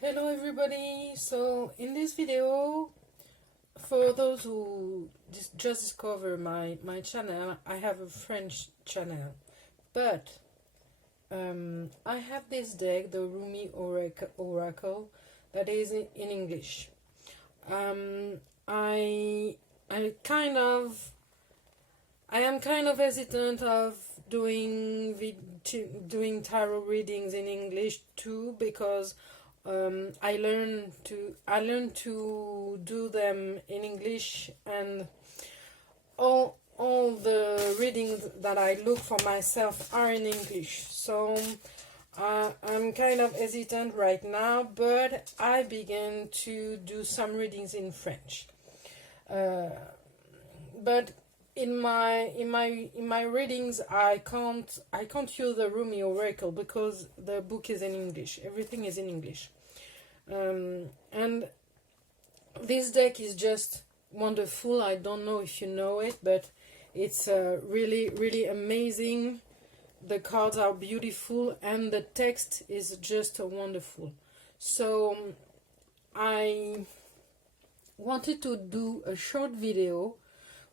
Hello everybody, so in this video, for those who just discover my channel, I have a French channel, but I have this deck, the Rumi Oracle, that is in English. I am kind of hesitant of doing tarot readings in English too, because I learned to do them in English, and all the readings that I look for myself are in English. So I'm kind of hesitant right now, but I began to do some readings in French. But in my readings, I can't use the Rumi Oracle because the book is in English. Everything is in English. And this deck is just wonderful. I don't know if you know it, but it's really amazing. The cards are beautiful and the text is just wonderful. So I wanted to do a short video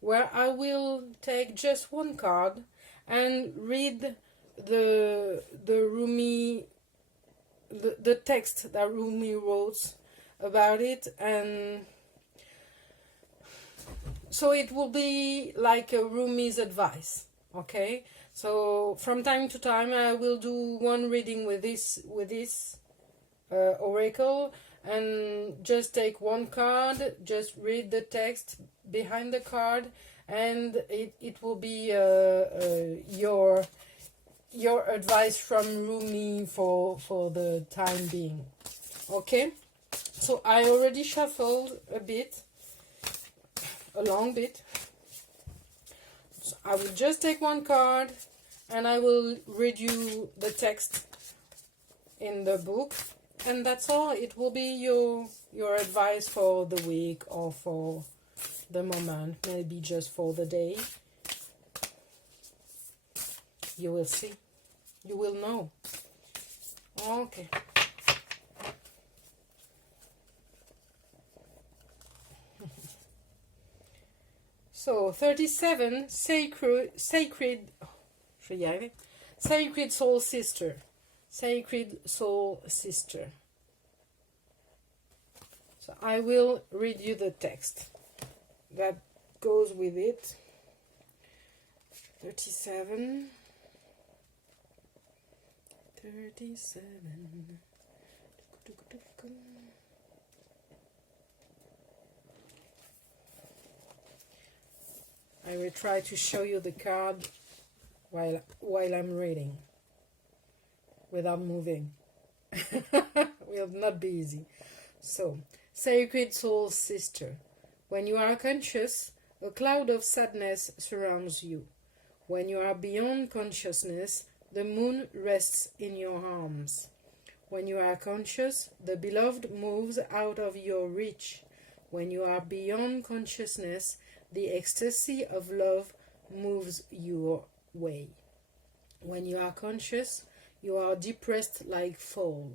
where I will take just one card and read the Rumi, the text that Rumi wrote about it, and so it will be like a Rumi's advice. Okay, so from time to time I will do one reading with this oracle, and just take one card, just read the text behind the card, and it will be your advice from Rumi for the time being. Okay, so I already shuffled a long bit. So I will just take one card and I will read you the text in the book, and that's all. It will be your advice for the week or for the moment, maybe just for the day. You will see. You will know. Okay. So 37, sacred soul sister. Sacred soul sister. So I will read you the text that goes with it. 37. I will try to show you the card while I'm reading without moving. Will not be easy. So, sacred soul sister, when you are conscious, a cloud of sadness surrounds you. When you are beyond consciousness, the moon rests in your arms. When you are conscious, the beloved moves out of your reach. When you are beyond consciousness, the ecstasy of love moves your way. When you are conscious, you are depressed like fall.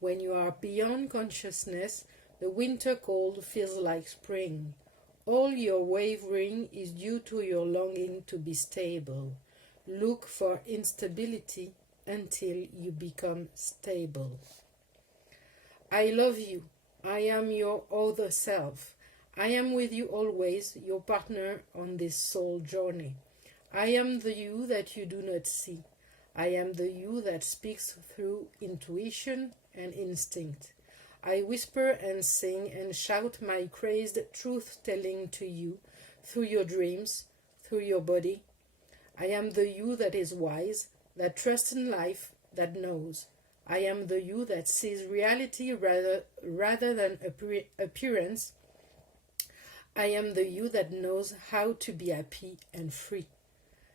When you are beyond consciousness, the winter cold feels like spring. All your wavering is due to your longing to be stable. Look for instability until you become stable. I love you. I am your other self. I am with you always, your partner on this soul journey. I am the you that you do not see. I am the you that speaks through intuition and instinct. I whisper and sing and shout my crazed truth-telling to you through your dreams, through your body. I am the you that is wise, that trusts in life, that knows. I am the you that sees reality rather than appearance. I am the you that knows how to be happy and free.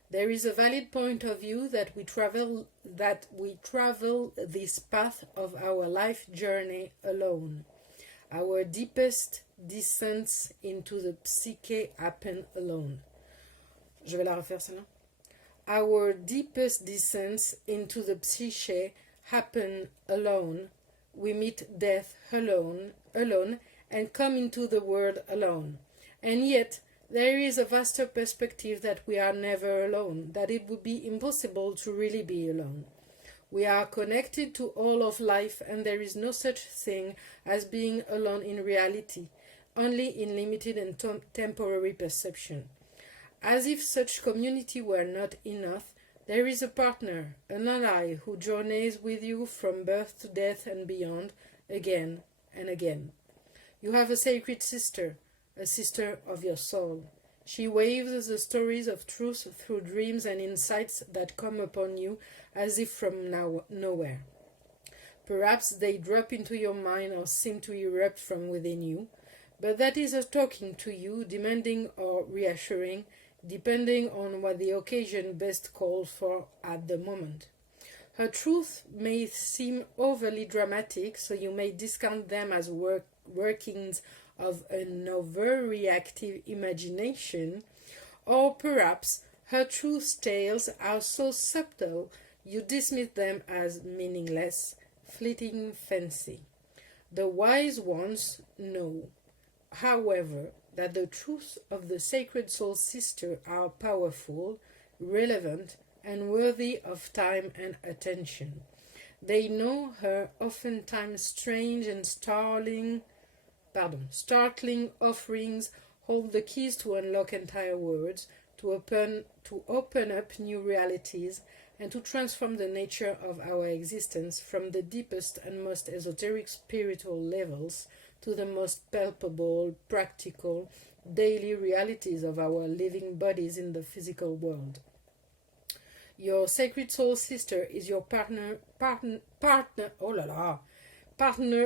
There is a valid point of view that we travel this path of our life journey alone. Our deepest descents into the psyche happen alone. Je vais la refaire celle-là. Our deepest descents into the psyche happen alone. we meet death alone, and come into the world alone. And yet, there is a vaster perspective that we are never alone, that it would be impossible to really be alone. We are connected to all of life, and there is no such thing as being alone in reality, only in limited and temporary perception. As if such community were not enough, there is a partner, an ally who journeys with you from birth to death and beyond, again and again. You have a sacred sister, a sister of your soul. She waves the stories of truth through dreams and insights that come upon you as if from nowhere. Perhaps they drop into your mind or seem to erupt from within you, but that is her talking to you, demanding or reassuring, depending on what the occasion best calls for at the moment. Her truth may seem overly dramatic, so you may discount them as workings of an overreactive imagination, or perhaps her truth tales are so subtle you dismiss them as meaningless, fleeting fancy. The wise ones know, however, that the truths of the sacred soul sister are powerful, relevant, and worthy of time and attention. They know her oftentimes strange and startling offerings hold the keys to unlock entire worlds, to open up new realities, and to transform the nature of our existence from the deepest and most esoteric spiritual levels to the most palpable, practical, daily realities of our living bodies in the physical world. Your sacred soul sister is your partner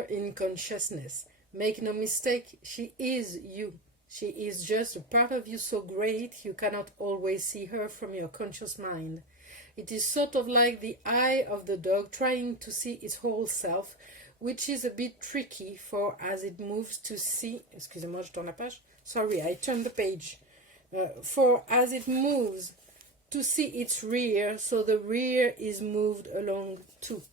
in consciousness. Make no mistake, she is you. She is just a part of you so great you cannot always see her from your conscious mind. It is sort of like the eye of the dog trying to see its whole self, which is a bit tricky, for as it moves to see... Excusez-moi, je tourne la page. Sorry, I turned the page. For as it moves to see its rear, so the rear is moved along too.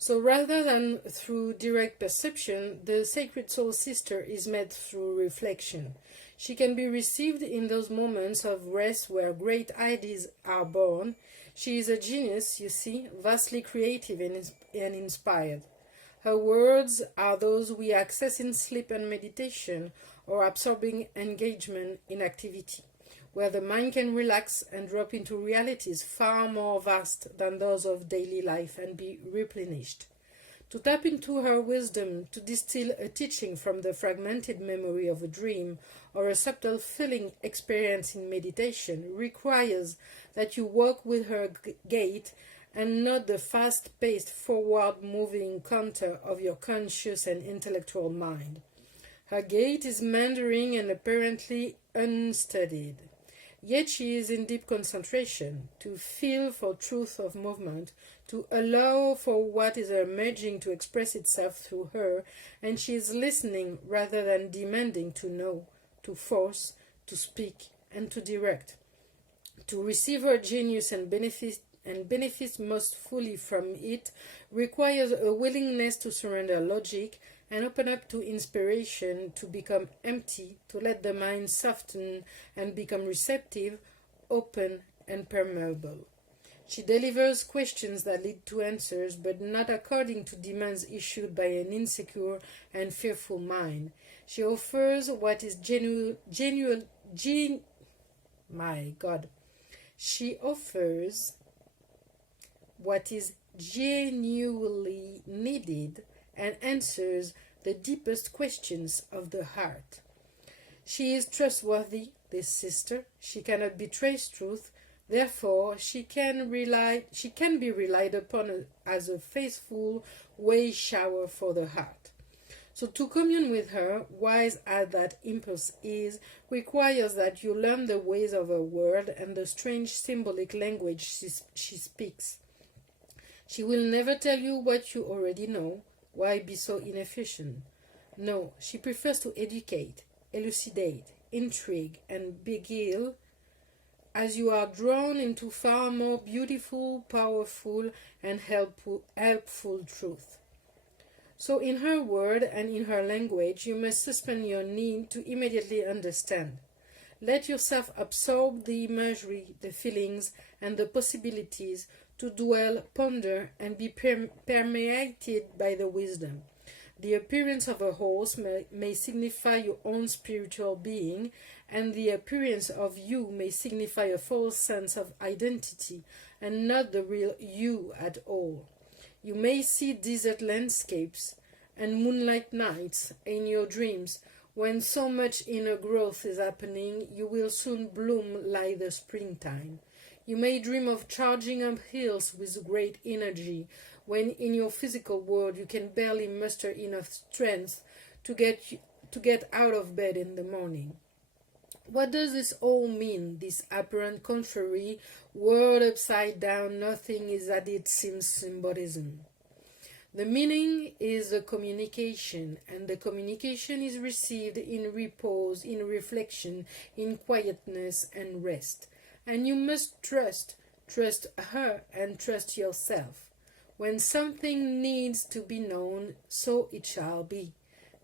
So rather than through direct perception, the sacred soul sister is met through reflection. She can be received in those moments of rest where great ideas are born. She is a genius, you see, vastly creative and inspired. Her words are those we access in sleep and meditation, or absorbing engagement in activity, where the mind can relax and drop into realities far more vast than those of daily life and be replenished. To tap into her wisdom, to distill a teaching from the fragmented memory of a dream or a subtle feeling experience in meditation requires that you walk with her gait and not the fast-paced, forward-moving canter of your conscious and intellectual mind. Her gait is meandering and apparently unstudied. Yet she is in deep concentration, to feel for truth of movement, to allow for what is emerging to express itself through her, and she is listening rather than demanding to know, to force, to speak, and to direct. To receive her genius and benefit most fully from it requires a willingness to surrender logic and open up to inspiration, to become empty, to let the mind soften and become receptive, open, and permeable. She delivers questions that lead to answers, but not according to demands issued by an insecure and fearful mind. She offers what is She offers what is genuinely needed and answers the deepest questions of the heart. She is trustworthy, this sister. She cannot betray truth. Therefore, she can be relied upon as a faithful way shower for the heart. So to commune with her, wise as that impulse is, requires that you learn the ways of her world and the strange symbolic language she speaks. She will never tell you what you already know. Why be so inefficient? No, she prefers to educate, elucidate, intrigue, and beguile as you are drawn into far more beautiful, powerful, and helpful truth. So in her word and in her language, you must suspend your need to immediately understand. Let yourself absorb the imagery, the feelings, and the possibilities, to dwell, ponder, and be permeated by the wisdom. The appearance of a horse may signify your own spiritual being, and the appearance of you may signify a false sense of identity, and not the real you at all. You may see desert landscapes and moonlight nights in your dreams. When so much inner growth is happening, you will soon bloom like the springtime. You may dream of charging up hills with great energy, when in your physical world you can barely muster enough strength to get out of bed in the morning. What does this all mean, this apparent contrary, world upside down, nothing is as it seems symbolism? The meaning is the communication, and the communication is received in repose, in reflection, in quietness and rest. And you must trust her and trust yourself. When something needs to be known, so it shall be.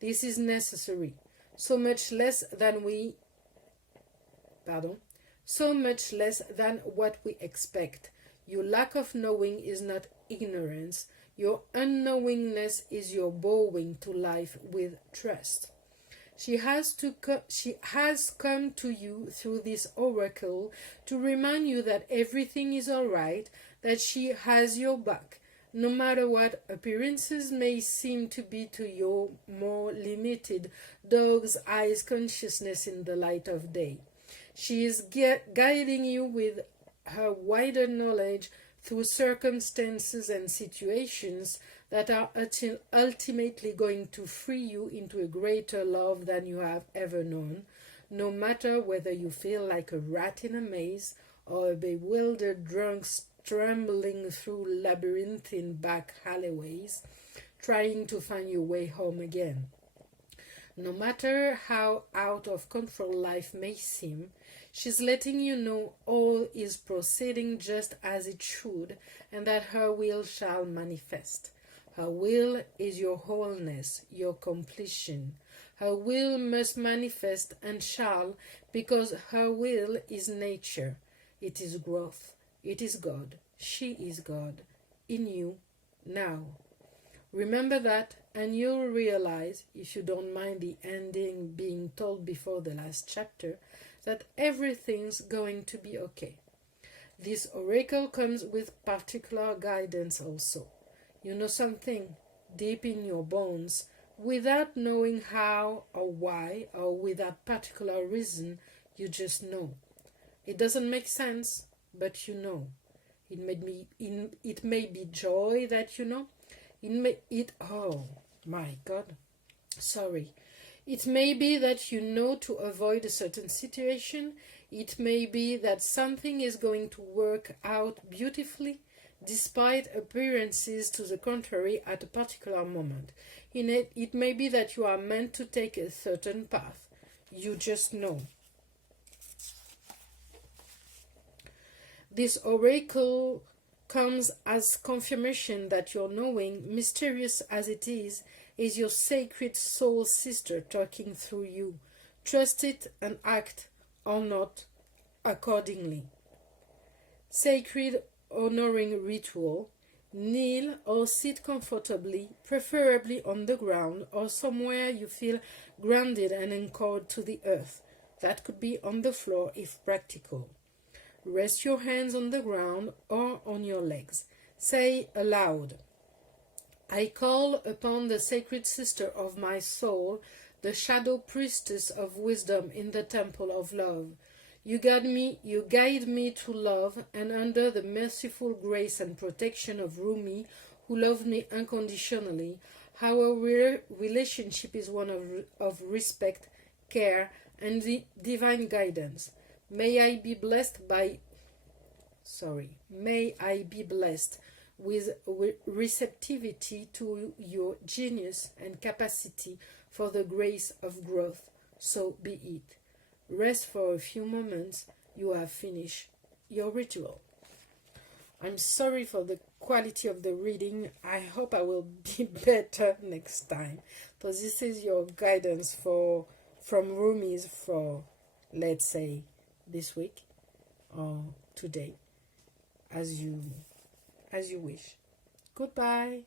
This is necessary, so much less than what we expect. Your lack of knowing is not ignorance. Your unknowingness is your bowing to life with trust. She has come to you through this oracle to remind you that everything is all right, that she has your back, no matter what appearances may seem to be to your more limited dog's eyes consciousness in the light of day. She is guiding you with her wider knowledge through circumstances and situations that are ultimately going to free you into a greater love than you have ever known, no matter whether you feel like a rat in a maze or a bewildered drunk stumbling through labyrinthine back alleyways, trying to find your way home again. No matter how out of control life may seem, she's letting you know all is proceeding just as it should, and that her will shall manifest. Her will is your wholeness, your completion. Her will must manifest and shall, because her will is nature. It is growth. It is God. She is God. In you, now. Remember that, and you'll realize, if you don't mind the ending being told before the last chapter, that everything's going to be okay. This oracle comes with particular guidance also. You know something deep in your bones, without knowing how or why or without particular reason, you just know. It doesn't make sense, but you know. It may be joy that you know. Oh my God, sorry. It may be that you know to avoid a certain situation. It may be that something is going to work out beautifully, despite appearances to the contrary at a particular moment. It may be that you are meant to take a certain path. You just know. This oracle comes as confirmation that your knowing, mysterious as it is your sacred soul sister talking through you. Trust it and act or not accordingly. Sacred honoring ritual. Kneel or sit comfortably, preferably on the ground or somewhere you feel grounded and anchored to the earth. That could be on the floor if practical. Rest your hands on the ground or on your legs. Say aloud, I call upon the sacred sister of my soul, the shadow priestess of wisdom in the temple of love. You guide me to love, and under the merciful grace and protection of Rumi, who loved me unconditionally, our relationship is one of respect, care, and divine guidance. May I be blessed with receptivity to your genius and capacity for the grace of growth. So be it. Rest for a few moments you have finished your ritual. I'm sorry for the quality of the reading. I hope I will be better next time. So this is your guidance from Rumi's for, let's say, this week or today, as you wish. Goodbye.